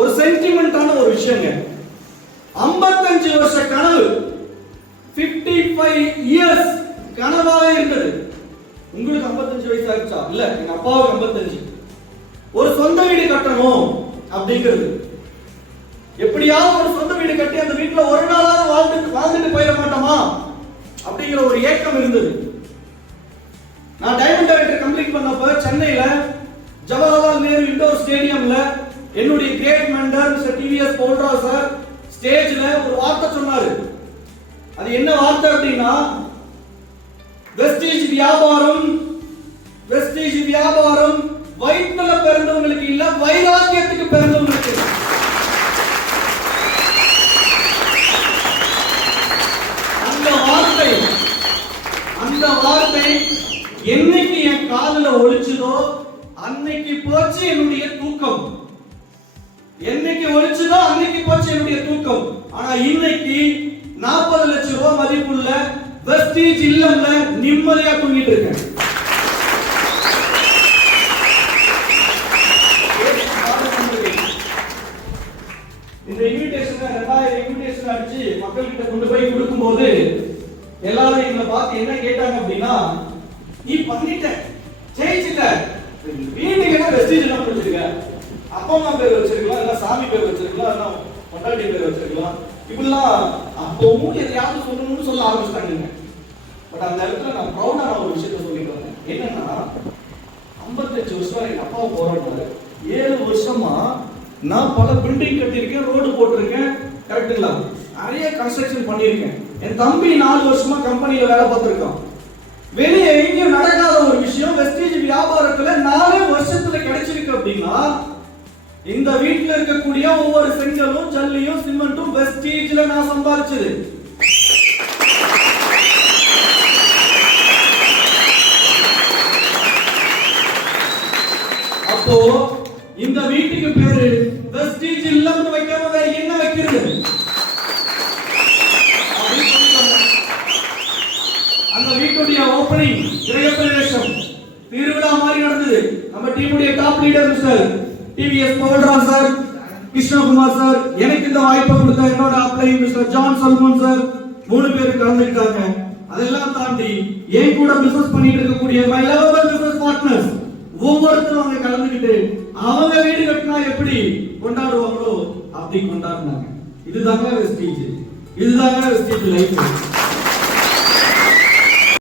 ஒரு சென்டிமெண்டான ஒரு விஷயங்க. 55 வருஷ கனவு, 55 இயர்ஸ் கனவாவே இருந்தது. உங்களுக்கு 55 வயசு ஆயிடுச்சா? இல்ல, எங்க அப்பாவுக்கு 55. ஒரு சொந்த வீடு கட்டணும் அப்படிங்கிறது, எப்படியாவது ஒரு சொந்த வீடு கட்டி அந்த வீட்டுல ஒரு நாளாவது வாழ்ந்துட்டு போயிட மாட்டோமா அப்படிங்கிற ஒரு ஏக்கம் இருந்தது. நான் டைமண்ட் டைரக்டர் கம்ப்ளீட் பண்ணப்ப சென்னையில ஜவஹர்லால் நேரு இண்டோர் ஸ்டேடியம்ல என்னுடைய great mentor mister TVS Paulrao sir ஸ்டேஜ்ல ஒரு வார்த்தை சொன்னாரு. அது என்ன வார்த்தை அப்படின்னா, வெஸ்டீஜ் வியாபாரம் வயிற்றுல பிறந்தவங்களுக்கு இல்ல, வைராக்கியத்துக்கு பிறந்தவங்களுக்கு. அந்த வார்த்தை என்னைக்கு என் காதுல ஒலிச்சதோ அன்னைக்கு போச்சு என்னுடைய தூக்கம். என்னைக்கு ஒலிச்சதோ அன்னைக்கு போச்சு என்னுடைய தூக்கம். ஆனா இன்னைக்கு 40 லட்சம் ரூபாய் மதிப்புள்ள வெஸ்டீஜ் இல்லம்ல நிம்மதியா தூங்கிட்டு இருக்கேன். இந்த இன்விடேஷன் 2000 இன்விடேஷன் அடிச்சு மக்கள் கிட்ட கொண்டு போய் கொடுக்கும்போது எல்லாரும் எங்களை பார்த்து என்ன கேட்டாங்க அப்படின்னா, நீ பண்ணிட்ட, ஜெயிச்சிட்ட, வீட்டுக்கு என்ன வெஸ்டீஜ் எல்லாம் பிடிச்சிருக்க, அப்பா அம்மா பேர் வச்சிருக்கலாம், இல்ல சாமி பேர் வச்சிருக்கலாம், இல்ல பொண்டாட்டி பேர் வச்சிருக்கலாம், இப்படிலாம் அப்பவும் எதையாவது சொல்லணும்னு சொல்ல ஆரம்பிச்சிட்டாங்க. பட் அந்த இடத்துல நான் ப்ரௌடான ஒரு விஷயத்த சொல்லிட்டு வந்தேன். என்னன்னா, 55 வருஷம் எங்க அப்பாவை போராடுறாரு, 7 வருஷமா நான் பல பில்டிங் கட்டியிருக்கேன், ரோடு போட்டிருக்கேன், கரெக்டுங்களா, நிறைய கன்ஸ்ட்ரக்ஷன் பண்ணியிருக்கேன். என் தம்பி 4 வருஷமா கம்பெனியில வேலை பார்த்திருக்கான். வெளியே எங்கேயும் நடக்காத ஒரு விஷயம் வெஸ்டீஜ் வியாபாரத்துல 4 வருஷத்துல கிடைச்சிருக்கு அப்படின்னா, இந்த வீட்டுல இருக்கக்கூடிய ஒவ்வொரு செங்கலும் ஜல்லியும் சிமெண்ட்டும் வெஸ்டீஜ்ல நான் சம்பாதிச்சது. அப்போ இந்த வீட்டுக்கு பேரு வெஸ்டீஜ் இல்லம்னு வைக்காம வேற என்ன வைக்கிறது? அந்த வீட்டுடைய ஓபனிங் கிரகப்பிரவேசம் திருவிழா மாதிரி நடந்தது. நம்ம டீமுடைய top leader mister TVS Paulrao sir, Krishnakumar sir, எனக்கு இந்த வாய்ப்பை கொடுத்த என்னோட அப்ளை மிஸ்டர் ஜான் சல்மன் சார், 3 பேர் கலந்துக்கிட்டாங்க. அதெல்லாம் தாண்டி என் கூட பிசினஸ் பண்ணிட்டு இருக்கக்கூடிய மை லவபிள் பிசினஸ் பார்ட்னர்ஸ் ஒவ்வொருத்தரும் அங்க கலந்துக்கிட்டு அவங்க வீடு கட்டினா எப்படி கொண்டாடுவாங்களோ அப்படி கொண்டாடினாங்க. இதுதாங்க வெஸ்டீஜ் லைஃப்.